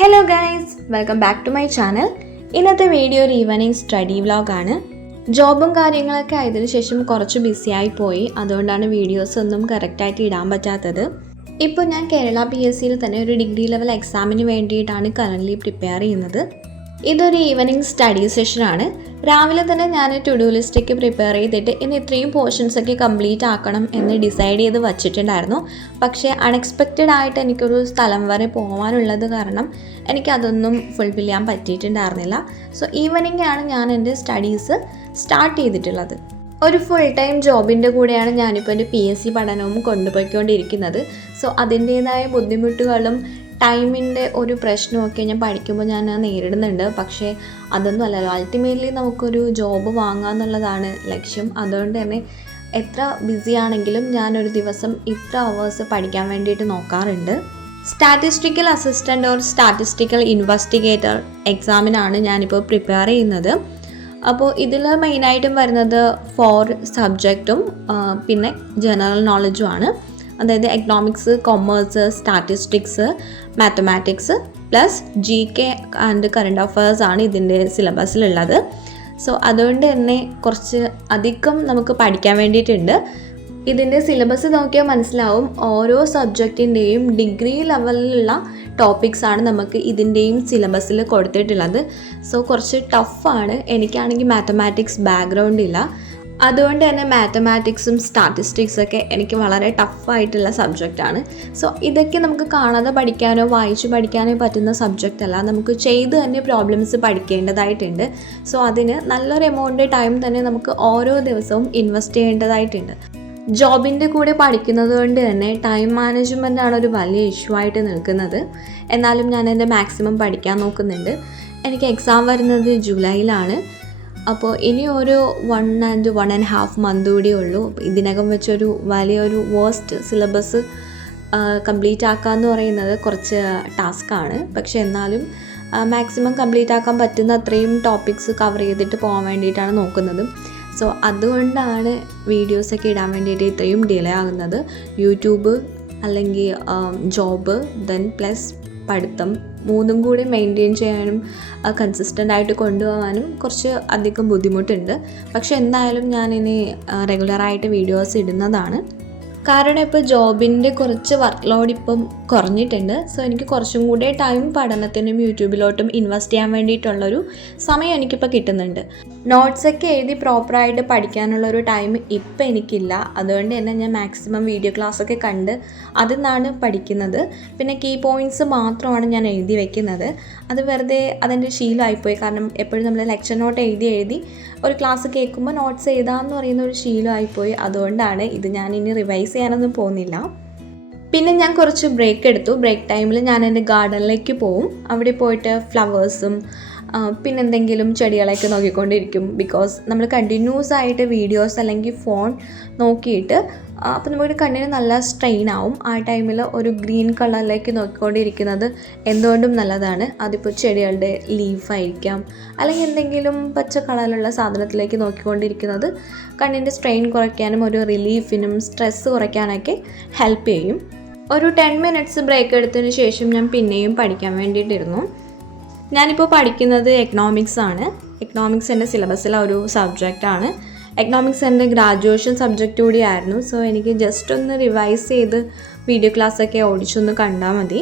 Hello guys, welcome back to my channel. ഇന്നത്തെ video ഒരു evening study വ്ലോഗാണ്. ജോബും കാര്യങ്ങളൊക്കെ ആയതിനു ശേഷം കുറച്ച് ബിസിയായി പോയി, അതുകൊണ്ടാണ് വീഡിയോസ് ഒന്നും കറക്റ്റായിട്ട് ഇടാൻ പറ്റാത്തത്. ഇപ്പോൾ ഞാൻ കേരള PSCയിൽ തന്നെ ഒരു ഡിഗ്രി ലെവൽ എക്സാമിന് വേണ്ടിയിട്ടാണ് കറൻ്റ്ലി പ്രിപ്പയർ ചെയ്യുന്നത്. ഇതൊരു ഈവനിങ് സ്റ്റഡി സെഷനാണ്. രാവിലെ തന്നെ ഞാൻ ടു ഡു ലിസ്റ്റൊക്കെ പ്രിപ്പയർ ചെയ്തിട്ട് ഇന്ന് ഇത്രയും പോർഷൻസൊക്കെ കംപ്ലീറ്റ് ആക്കണം എന്ന് ഡിസൈഡ് ചെയ്ത് വച്ചിട്ടുണ്ടായിരുന്നു. പക്ഷേ അൺഎക്സ്പെക്റ്റഡ് ആയിട്ട് എനിക്കൊരു സ്ഥലം വരെ പോകാനുള്ളത് കാരണം എനിക്കതൊന്നും ഫുൾഫിൽ ചെയ്യാൻ പറ്റിയിട്ടുണ്ടായിരുന്നില്ല. സോ ഈവനിങ് ആണ് ഞാൻ എൻ്റെ സ്റ്റഡീസ് സ്റ്റാർട്ട് ചെയ്തിട്ടുള്ളത്. ഒരു ഫുൾ ടൈം ജോബിൻ്റെ കൂടെയാണ് ഞാനിപ്പോൾ എൻ്റെ PSC പഠനവും കൊണ്ടുപോയിക്കൊണ്ടിരിക്കുന്നത്. സോ അതിൻ്റേതായ ബുദ്ധിമുട്ടുകളും ടൈമിൻ്റെ ഒരു പ്രശ്നമൊക്കെ ഞാൻ പഠിക്കുമ്പോൾ ഞാൻ നേരിടുന്നുണ്ട്. പക്ഷേ അതൊന്നും അല്ലല്ലോ, അൾട്ടിമേറ്റ്ലി നമുക്കൊരു ജോബ് വാങ്ങുക എന്നുള്ളതാണ് ലക്ഷ്യം. അതുകൊണ്ട് തന്നെ എത്ര ബിസി ആണെങ്കിലും ഞാനൊരു ദിവസം ഇത്ര അവേഴ്സ് പഠിക്കാൻ വേണ്ടിയിട്ട് നോക്കാറുണ്ട്. Statistical assistant or statistical investigator എക്സാമിനാണ് ഞാനിപ്പോൾ പ്രിപ്പയർ ചെയ്യുന്നത്. അപ്പോൾ ഇതിൽ മെയിനായിട്ടും വരുന്നത് 4 സബ്ജക്റ്റും പിന്നെ ജനറൽ നോളജുമാണ്. അതായത് economics, commerce, statistics, mathematics plus GK and current affairs ആണ് ഇതിൻ്റെ സിലബസിലുള്ളത്. സോ അതുകൊണ്ട് തന്നെ കുറച്ച് അധികം നമുക്ക് പഠിക്കാൻ വേണ്ടിയിട്ടുണ്ട്. ഇതിൻ്റെ സിലബസ് നോക്കിയാൽ മനസ്സിലാവും, ഓരോ സബ്ജക്റ്റിൻ്റെയും ഡിഗ്രി ലെവലിലുള്ള ടോപ്പിക്സാണ് നമുക്ക് ഇതിൻ്റെയും സിലബസിൽ കൊടുത്തിട്ടുള്ളത്. സോ കുറച്ച് ടഫാണ്. എനിക്കാണെങ്കിൽ മാത്തമാറ്റിക്സ് ബാക്ക്ഗ്രൗണ്ട് ഇല്ല, അതുകൊണ്ട് തന്നെ മാത്തമാറ്റിക്സും സ്റ്റാറ്റിസ്റ്റിക്സൊക്കെ എനിക്ക് വളരെ ടഫായിട്ടുള്ള സബ്ജക്റ്റാണ്. സോ ഇതൊക്കെ നമുക്ക് കാണാതെ പഠിക്കാനോ വായിച്ച് പഠിക്കാനോ പറ്റുന്ന സബ്ജക്റ്റ് അല്ല, നമുക്ക് ചെയ്ത് തന്നെ പ്രോബ്ലംസ് പഠിക്കേണ്ടതായിട്ടുണ്ട്. സോ അതിന് നല്ലൊരു എമൗണ്ട് ടൈം തന്നെ നമുക്ക് ഓരോ ദിവസവും ഇൻവെസ്റ്റ് ചെയ്യേണ്ടതായിട്ടുണ്ട്. ജോബിൻ്റെ കൂടെ പഠിക്കുന്നത് കൊണ്ട് തന്നെ ടൈം മാനേജ്മെൻറ്റാണ് ഒരു വലിയ ഇഷ്യൂ ആയിട്ട് നിൽക്കുന്നത്. എന്നാലും ഞാൻ എൻ്റെ മാക്സിമം പഠിക്കാൻ നോക്കുന്നുണ്ട്. എനിക്ക് എക്സാം വരുന്നത് ജൂലൈയിലാണ്. അപ്പോൾ ഇനി ഒരു 1 and 1.5 മന്ത് കൂടിയേ ഉള്ളൂ. ഇതിനകം വെച്ചൊരു വലിയൊരു വേസ്റ്റ് സിലബസ് കംപ്ലീറ്റ് ആക്കുക എന്ന് പറയുന്നത് കുറച്ച് ടാസ്ക്കാണ്. പക്ഷേ എന്നാലും മാക്സിമം കംപ്ലീറ്റ് ആക്കാൻ പറ്റുന്ന അത്രയും ടോപ്പിക്സ് കവർ ചെയ്തിട്ട് പോകാൻ വേണ്ടിയിട്ടാണ് നോക്കുന്നത്. സോ അതുകൊണ്ടാണ് വീഡിയോസൊക്കെ ഇടാൻ വേണ്ടിയിട്ട് ഇത്രയും ഡിലേ ആകുന്നത്. യൂട്യൂബ് അല്ലെങ്കിൽ ജോബ് ദെൻ പ്ലസ് പഠിത്തം 3 കൂടി മെയിൻറ്റെയിൻ ചെയ്യാനും കൺസിസ്റ്റൻ്റ് ആയിട്ട് കൊണ്ടുപോകാനും കുറച്ച് അധികം ബുദ്ധിമുട്ടുണ്ട്. പക്ഷെ എന്തായാലും ഞാനിനി റെഗുലറായിട്ട് വീഡിയോസ് ഇടുന്നതാണ്. കാരണം ഇപ്പോൾ ജോബിൻ്റെ കുറച്ച് വർക്ക് ലോഡ് ഇപ്പം കുറഞ്ഞിട്ടുണ്ട്. സോ എനിക്ക് കുറച്ചും കൂടെ ടൈം പഠനത്തിനും യൂട്യൂബിലോട്ടും ഇൻവെസ്റ്റ് ചെയ്യാൻ വേണ്ടിയിട്ടുള്ളൊരു സമയം എനിക്കിപ്പോൾ കിട്ടുന്നുണ്ട്. നോട്ട്സൊക്കെ എഴുതി പ്രോപ്പറായിട്ട് പഠിക്കാനുള്ളൊരു ടൈം ഇപ്പം എനിക്കില്ല. അതുകൊണ്ട് തന്നെ ഞാൻ മാക്സിമം വീഡിയോ ക്ലാസ്സൊക്കെ കണ്ട് അതിൽ നിന്നാണ് പഠിക്കുന്നത്. പിന്നെ കീ പോയിൻറ്റ്സ് മാത്രമാണ് ഞാൻ എഴുതി വയ്ക്കുന്നത്. അത് വെറുതെ അതെൻ്റെ ശീലമായിപ്പോയി. കാരണം എപ്പോഴും നമ്മൾ ലെക്ചർ നോട്ട് എഴുതി ഒരു ക്ലാസ് കേൾക്കുമ്പോൾ നോട്ട്സ് എഴുതാമെന്ന് പറയുന്ന ഒരു ശീലമായിപ്പോയി. അതുകൊണ്ടാണ് ഇത് ഞാനിനി റിവൈസ് ചെയ്യാനൊന്നും പോകുന്നില്ല. പിന്നെ ഞാൻ കുറച്ച് ബ്രേക്ക് എടുത്തു. ബ്രേക്ക് ടൈമിൽ ഞാൻ എൻ്റെ ഗാർഡനിലേക്ക് പോവും. അവിടെ പോയിട്ട് ഫ്ലവേഴ്സും പിന്നെ എന്തെങ്കിലും ചെടികളൊക്കെ നോക്കിക്കൊണ്ടിരിക്കും. ബിക്കോസ് നമ്മൾ കണ്ടിന്യൂസ് ആയിട്ട് വീഡിയോസ് അല്ലെങ്കിൽ ഫോൺ നോക്കിയിട്ട് അപ്പോൾ നമുക്ക് കണ്ണിന് നല്ല സ്ട്രെയിൻ ആവും. ആ ടൈമിൽ ഒരു ഗ്രീൻ കളറിലേക്ക് നോക്കിക്കൊണ്ടിരിക്കുന്നത് എന്തുകൊണ്ടും നല്ലതാണ്. അതിപ്പോൾ ചെടികളുടെ ലീഫായിരിക്കാം, അല്ലെങ്കിൽ എന്തെങ്കിലും പച്ച കളറിലുള്ള സാധനത്തിലേക്ക് നോക്കിക്കൊണ്ടിരിക്കുന്നത് കണ്ണിൻ്റെ സ്ട്രെയിൻ കുറയ്ക്കാനും ഒരു റിലീഫിനും സ്ട്രെസ്സ് കുറയ്ക്കാനൊക്കെ ഹെൽപ്പ് ചെയ്യും. ഒരു 10 മിനിറ്റ്സ് ബ്രേക്ക് എടുത്തതിന് ശേഷം ഞാൻ പിന്നെയും പഠിക്കാൻ വേണ്ടിയിട്ടിരുന്നു. ഞാനിപ്പോൾ പഠിക്കുന്നത് എക്കണോമിക്സ് ആണ്. എക്കണോമിക്സ് എൻ്റെ സിലബസിലെ ഒരു സബ്ജക്റ്റാണ്. എക്കണോമിക്സ് എൻ്റെ ഗ്രാജുവേഷൻ സബ്ജക്റ്റ് കൂടിയായിരുന്നു. സോ എനിക്ക് ജസ്റ്റ് ഒന്ന് റിവൈസ് ചെയ്ത് വീഡിയോ ക്ലാസ്സൊക്കെ ഓടിച്ചൊന്ന് കണ്ടാൽ മതി.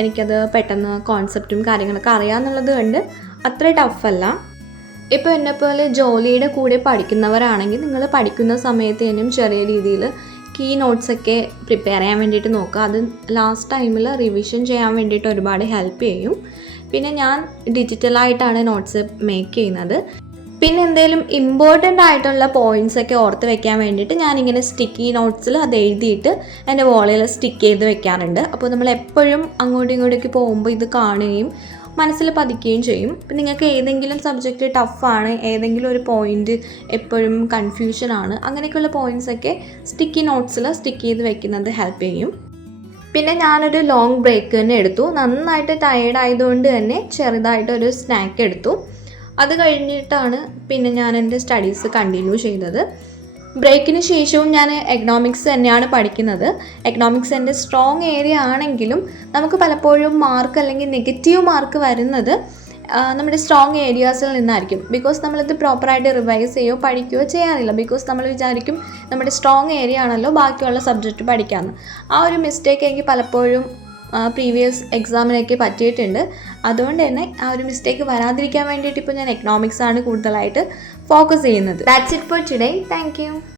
എനിക്കത് പെട്ടെന്ന് കോൺസെപ്റ്റും കാര്യങ്ങളൊക്കെ അറിയാമെന്നുള്ളത് കൊണ്ട് അത്ര ടഫല്ല. ഇപ്പോൾ എന്നെപ്പോലെ ജോലിയുടെ കൂടെ പഠിക്കുന്നവരാണെങ്കിൽ നിങ്ങൾ പഠിക്കുന്ന സമയത്തേനും ചെറിയ രീതിയിൽ കീ നോട്ട്സൊക്കെ പ്രിപ്പയർ ചെയ്യാൻ വേണ്ടിയിട്ട് നോക്കുക. അത് ലാസ്റ്റ് ടൈമിൽ റിവിഷൻ ചെയ്യാൻ വേണ്ടിയിട്ട് ഒരുപാട് ഹെൽപ്പ് ചെയ്യും. പിന്നെ ഞാൻ ഡിജിറ്റലായിട്ടാണ് നോട്ട്സ് മേക്ക് ചെയ്യുന്നത്. പിന്നെ എന്തെങ്കിലും ഇമ്പോർട്ടൻ്റ് ആയിട്ടുള്ള പോയിൻറ്റ്സൊക്കെ ഓർത്ത് വെക്കാൻ വേണ്ടിയിട്ട് ഞാനിങ്ങനെ സ്റ്റിക്കി നോട്ട്സിൽ അത് എഴുതിയിട്ട് എൻ്റെ വോളിൽ സ്റ്റിക്ക് ചെയ്ത് വെക്കാറുണ്ട്. അപ്പോൾ നമ്മൾ എപ്പോഴും അങ്ങോട്ടും ഇങ്ങോട്ടേക്ക് പോകുമ്പോൾ ഇത് കാണുകയും മനസ്സിൽ പതിക്കുകയും ചെയ്യും. ഇപ്പം നിങ്ങൾക്ക് ഏതെങ്കിലും സബ്ജക്റ്റ് ടഫാണ്, ഏതെങ്കിലും ഒരു പോയിൻ്റ് എപ്പോഴും കൺഫ്യൂഷനാണ്, അങ്ങനെയൊക്കെയുള്ള പോയിൻറ്റ്സൊക്കെ സ്റ്റിക്കി നോട്ട്സിൽ സ്റ്റിക്ക് ചെയ്ത് വെക്കുന്നത് ഹെൽപ്പ് ചെയ്യും. പിന്നെ ഞാനൊരു ലോങ് ബ്രേക്ക് തന്നെ എടുത്തു. നന്നായിട്ട് ടയേർഡ് ആയതുകൊണ്ട് തന്നെ ചെറുതായിട്ടൊരു സ്നാക്ക് എടുത്തു. അത് കഴിഞ്ഞിട്ടാണ് പിന്നെ ഞാൻ എൻ്റെ സ്റ്റഡീസ് കണ്ടിന്യൂ ചെയ്തത്. ബ്രേക്കിന് ശേഷവും ഞാൻ എക്കണോമിക്സ് തന്നെയാണ് പഠിക്കുന്നത്. എക്കണോമിക്സ് എൻ്റെ സ്ട്രോങ് ഏരിയ ആണെങ്കിലും നമുക്ക് പലപ്പോഴും മാർക്ക് അല്ലെങ്കിൽ നെഗറ്റീവ് മാർക്ക് വരുന്നത് നമ്മുടെ സ്ട്രോങ് ഏരിയാസിൽ നിന്നായിരിക്കും. ബിക്കോസ് നമ്മളിത് പ്രോപ്പറായിട്ട് റിവൈസ് ചെയ്യുകയോ പഠിക്കുകയോ ചെയ്യാറില്ല. ബിക്കോസ് നമ്മൾ വിചാരിക്കും നമ്മുടെ സ്ട്രോങ് ഏരിയ ആണല്ലോ ബാക്കിയുള്ള സബ്ജക്റ്റ് പഠിക്കാമെന്ന്. ആ ഒരു മിസ്റ്റേക്ക് എനിക്ക് പലപ്പോഴും പ്രീവിയസ് എക്സാമിനൊക്കെ പറ്റിയിട്ടുണ്ട്. അതുകൊണ്ട് തന്നെ ആ ഒരു മിസ്റ്റേക്ക് വരാതിരിക്കാൻ വേണ്ടിയിട്ട് ഇപ്പോൾ ഞാൻ എക്കണോമിക്സ് ആണ് കൂടുതലായിട്ട് ഫോക്കസ് ചെയ്യുന്നത്. That's it for today. Thank you.